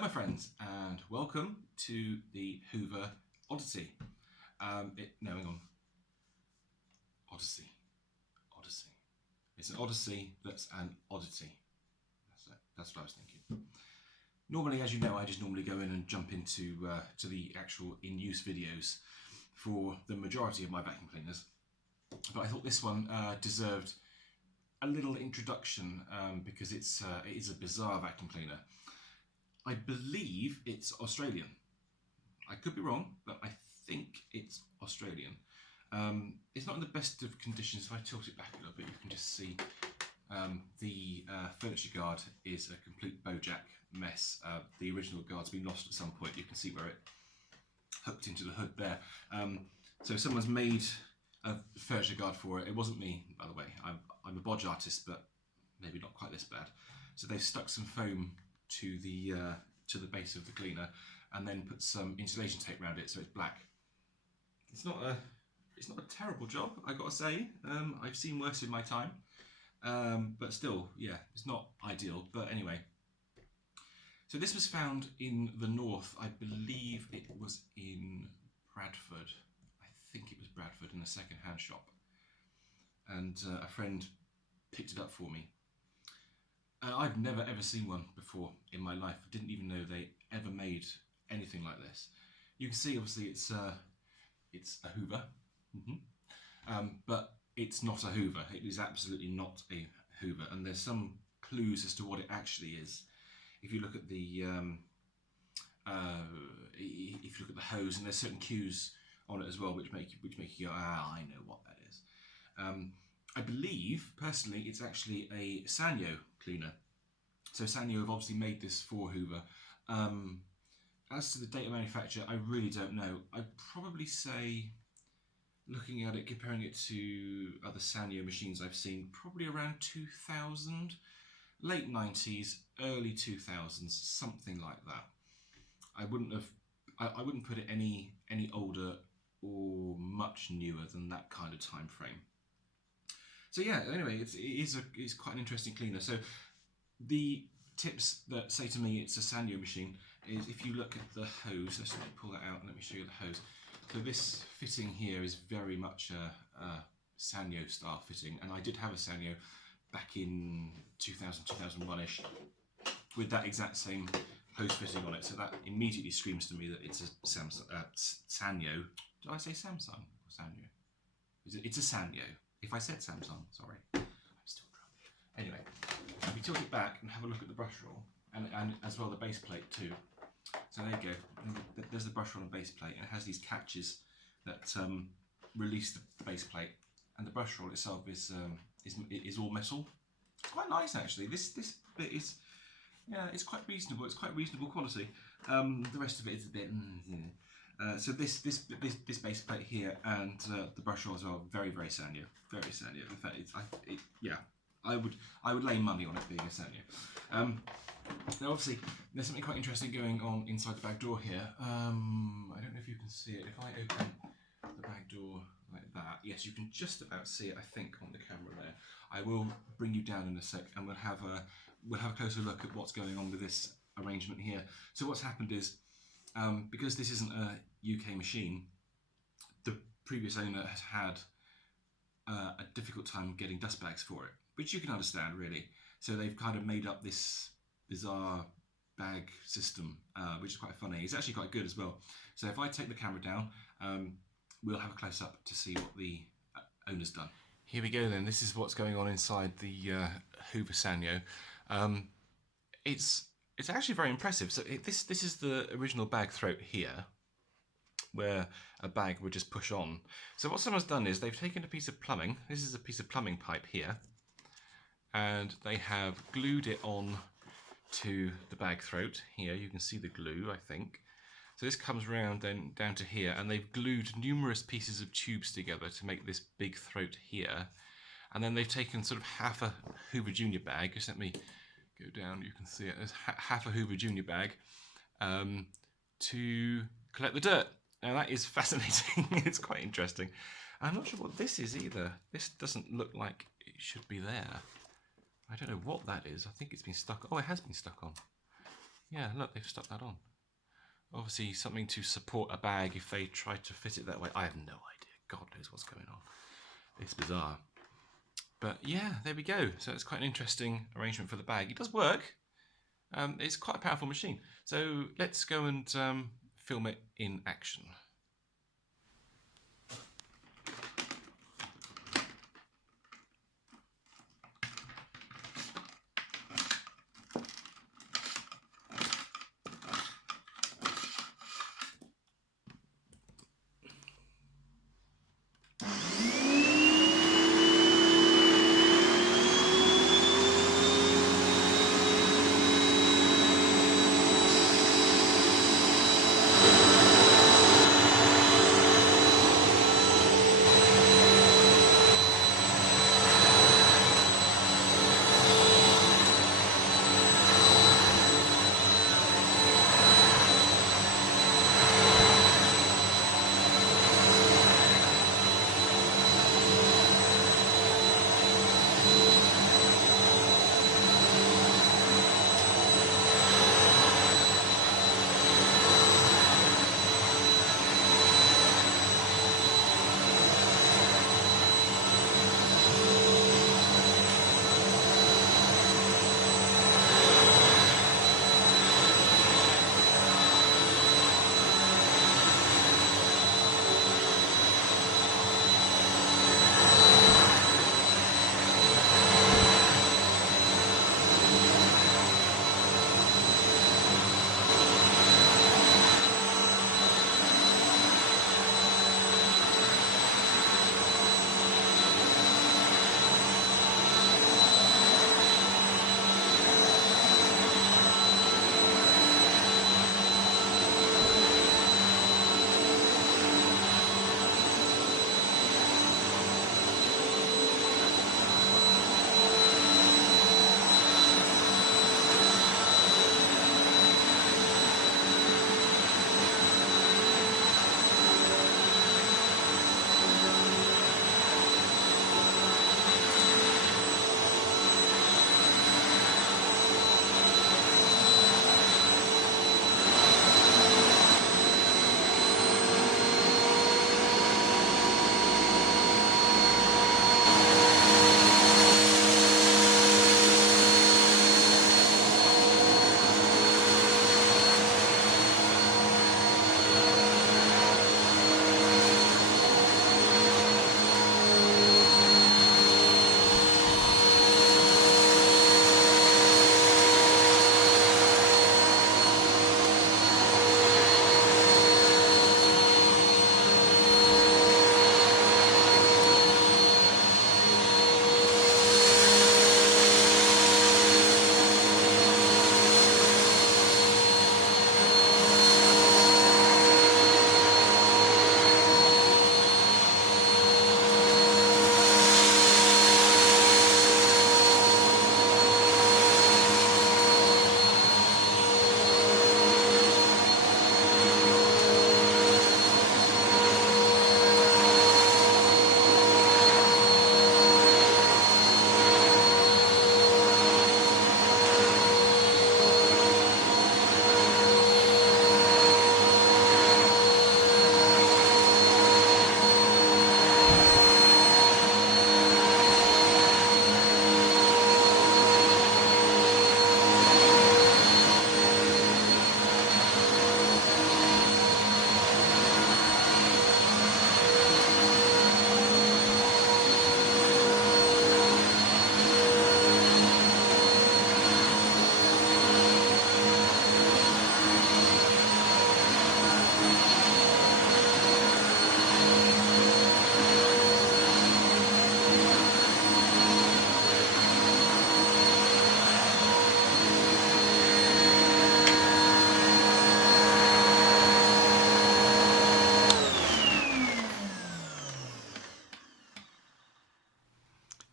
Hello my friends and welcome to the Hoover Odyssey. No, hang on. Odyssey. It's an Odyssey that's an oddity. That's what I was thinking. Normally, as you know, I just normally go in and jump into to the actual in-use videos for the majority of my vacuum cleaners. But I thought this one deserved a little introduction because it is a bizarre vacuum cleaner. I believe it's Australian. I could be wrong, but I think it's Australian. It's not in the best of conditions. If I tilt it back a little bit, you can just see the furniture guard is a complete Bojack mess. The original guard's been lost at some point. You can see where it hooked into the hood there. So someone's made a furniture guard for it. It wasn't me, by the way. I'm a bodge artist, but maybe not quite this bad. So they've stuck some foam to the base of the cleaner, and then put some insulation tape around it so it's black. It's not a terrible job, I gotta say. I've seen worse in my time, but still, yeah, it's not ideal. But anyway, so this was found in the north. I believe it was in Bradford. I think it was Bradford, in a second-hand shop, and a friend picked it up for me. I've never ever seen one before in my life. I didn't even know they ever made anything like this. You can see, obviously, it's a Hoover, but it's not a Hoover. It is absolutely not a Hoover, and there's some clues as to what it actually is. If you look at the hose, and there's certain cues on it as well, which make you go, I know what that is. I believe, personally, it's actually a Sanyo cleaner. So Sanyo have obviously made this for Hoover. As to the date of manufacture, I really don't know. I'd probably say, looking at it, comparing it to other Sanyo machines I've seen, probably around 2000, late 90s, early 2000s, something like that. I wouldn't put it any older or much newer than that kind of time frame. So yeah, anyway, it's quite an interesting cleaner. So the tips that say to me it's a Sanyo machine is, if you look at the hose, let's pull that out and let me show you the hose. So this fitting here is very much a Sanyo style fitting, and I did have a Sanyo back in 2000, 2001-ish with that exact same hose fitting on it. So that immediately screams to me that it's a Sanyo. Did I say Samsung or Sanyo? It's a Sanyo. If I said Samsung, sorry, I'm still drunk. Anyway, if we tilt it back and have a look at the brush roll, and as well the base plate too. So there you go. There's the brush roll and base plate, and it has these catches that release the base plate, and the brush roll itself is all metal. It's quite nice actually. This bit is, yeah, it's quite reasonable. It's quite reasonable quality. The rest of it is a bit. So this base plate here and the brush roll as well, very Sanyo, very Sanyo. In fact, I would lay money on it being a Sanyo. Now obviously there's something quite interesting going on inside the back door here. I don't know if you can see it. If I open the back door like that, yes, you can just about see it, I think, on the camera there. I will bring you down in a sec, and we'll have a closer look at what's going on with this arrangement here. So what's happened is, because this isn't a UK machine, the previous owner has had a difficult time getting dust bags for it, which you can understand really. So they've kind of made up this bizarre bag system, which is quite funny. It's actually quite good as well. So if I take the camera down, we'll have a close up to see what the owner's done. Here we go then. This is what's going on inside the Hoover Sanyo. It's actually very impressive. So this is the original bag throat here, where a bag would just push on. So what someone's done is they've taken a piece of plumbing. This is a piece of plumbing pipe here, and they have glued it on to the bag throat here. You can see the glue, I think. So this comes around then down to here, and they've glued numerous pieces of tubes together to make this big throat here. And then they've taken sort of half a Hoover Junior bag. Just let me go down, you can see it. There's half a Hoover Junior bag to collect the dirt. Now that is fascinating. It's quite interesting. I'm not sure what this is either. This doesn't look like it should be there. I don't know what that is. I think it's been stuck. Oh, it has been stuck on. Yeah, look, they've stuck that on. Obviously something to support a bag if they try to fit it that way. I have no idea. God knows what's going on. It's bizarre. But yeah, there we go. So it's quite an interesting arrangement for the bag. It does work. It's quite a powerful machine. So let's go and film it in action.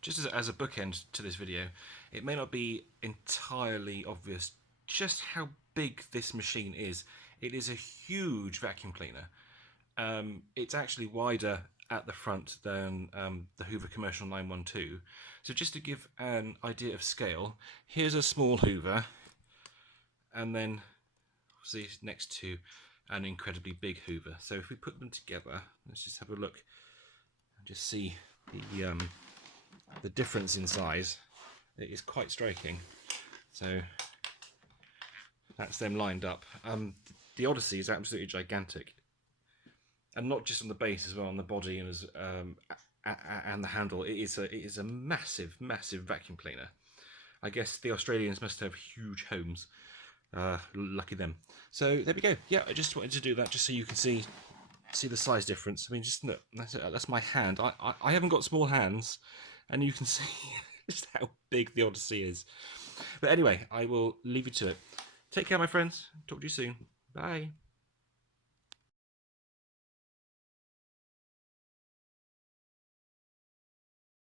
Just as a bookend to this video, it may not be entirely obvious just how big this machine is. It is a huge vacuum cleaner. It's actually wider at the front than the Hoover Commercial 912. So just to give an idea of scale, here's a small Hoover, and then obviously next to an incredibly big Hoover. So if we put them together, let's just have a look and just see the difference in size. It is quite striking. So that's them lined up. The Odyssey is absolutely gigantic, and not just on the base as well, on the body and and the handle. It is a massive vacuum cleaner. I guess the Australians must have huge homes. Lucky them. So there we go. Yeah, I just wanted to do that just so you can see the size difference. I mean, just look, that's my hand. I haven't got small hands, and you can see just how big the Odyssey is. But anyway, I will leave you to it. Take care, my friends. Talk to you soon. Bye.